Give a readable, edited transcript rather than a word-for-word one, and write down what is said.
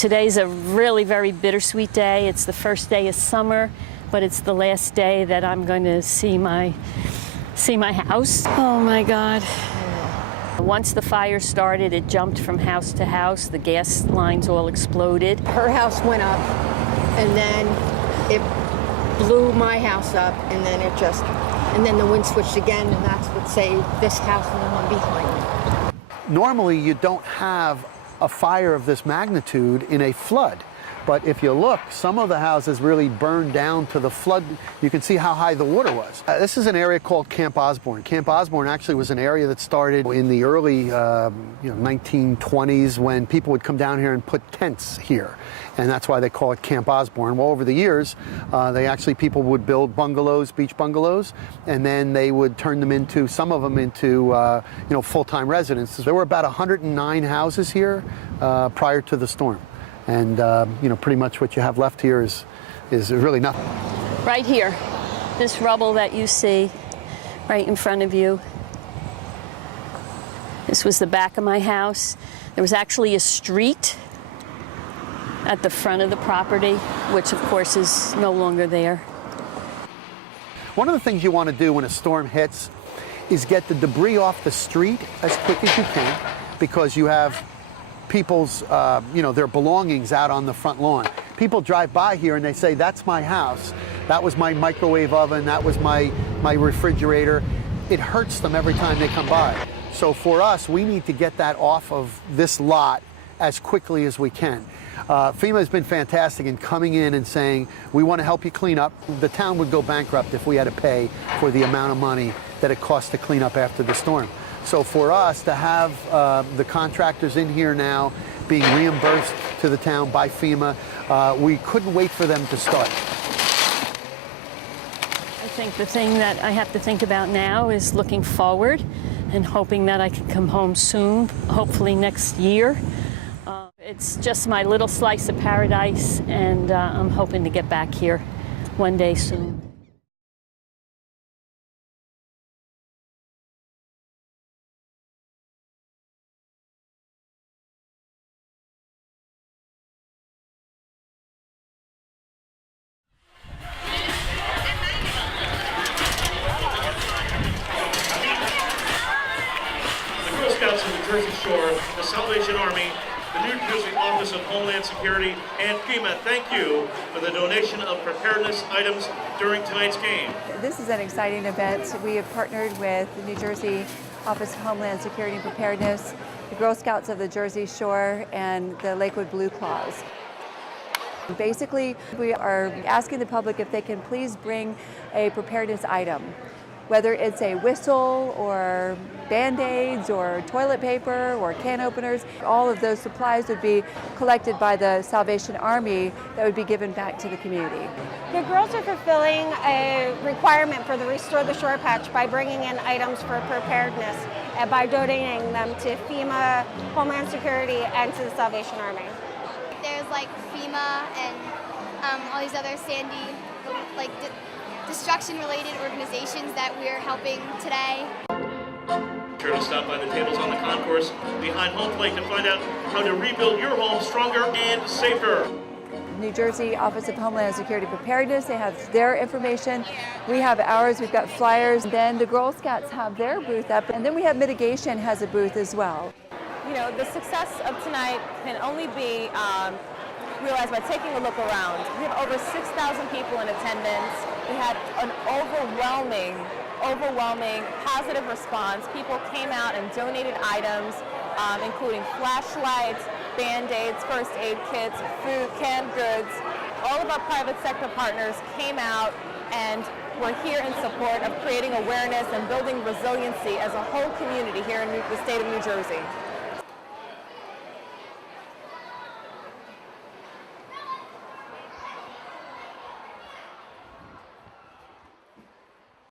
Today's a really very bittersweet day. It's the first day of summer, but it's the last day that I'm going to see my house. Oh my God. Once the fire started, it jumped from house to house. The gas lines all exploded. Her house went up, and then it blew my house up, and then the wind switched again, and that's what saved this house and the one behind me. Normally, you don't have a fire of this magnitude in a flood. But if you look, some of the houses really burned down to the flood. You can see how high the water was. This is an area called Camp Osborne. Camp Osborne actually was an area that started in the early 1920s when people would come down here and put tents here. And that's why they call it Camp Osborne. Well, over the years, people would build bungalows, beach bungalows, and then they would turn them into, some of them into, full-time residences. There were about 109 houses here prior to the storm. And, pretty much what you have left here is really nothing. Right here, this rubble that you see right in front of you. This was the back of my house. There was actually a street at the front of the property, which of course is no longer there. One of the things you want to do when a storm hits is get the debris off the street as quick as you can, because you have people's, their belongings out on the front lawn. People drive by here and they say, that's my house. That was my microwave oven. That was my refrigerator. It hurts them every time they come by. So for us, we need to get that off of this lot as quickly as we can. FEMA has been fantastic in coming in and saying, we want to help you clean up. The town would go bankrupt if we had to pay for the amount of money that it costs to clean up after the storm. So for us to have the contractors in here now being reimbursed to the town by FEMA, we couldn't wait for them to start. I think the thing that I have to think about now is looking forward and hoping that I can come home soon, hopefully next year. It's just my little slice of paradise, and I'm hoping to get back here one day soon. Scouts of the Jersey Shore, the Salvation Army, the New Jersey Office of Homeland Security, and FEMA, thank you for the donation of preparedness items during tonight's game. This is an exciting event. We have partnered with the New Jersey Office of Homeland Security and Preparedness, the Girl Scouts of the Jersey Shore, and the Lakewood Blue Claws. Basically, we are asking the public if they can please bring a preparedness item, whether it's a whistle or Band-Aids or toilet paper or can openers. All of those supplies would be collected by the Salvation Army that would be given back to the community. The girls are fulfilling a requirement for the Restore the Shore Patch by bringing in items for preparedness and by donating them to FEMA, Homeland Security, and to the Salvation Army. There's like FEMA and all these other Sandy, destruction-related organizations that we're helping today. Be sure to stop by the tables on the concourse behind home plate to find out how to rebuild your home stronger and safer. New Jersey Office of Homeland Security Preparedness, they have their information. We have ours, we've got flyers. Then the Girl Scouts have their booth up, and then we have Mitigation has a booth as well. You know, the success of tonight can only be realized by taking a look around. We have over 6,000 people in attendance. We had an overwhelming positive response. People came out and donated items, including flashlights, Band-Aids, first aid kits, food, canned goods. All of our private sector partners came out and were here in support of creating awareness and building resiliency as a whole community here in the state of New Jersey.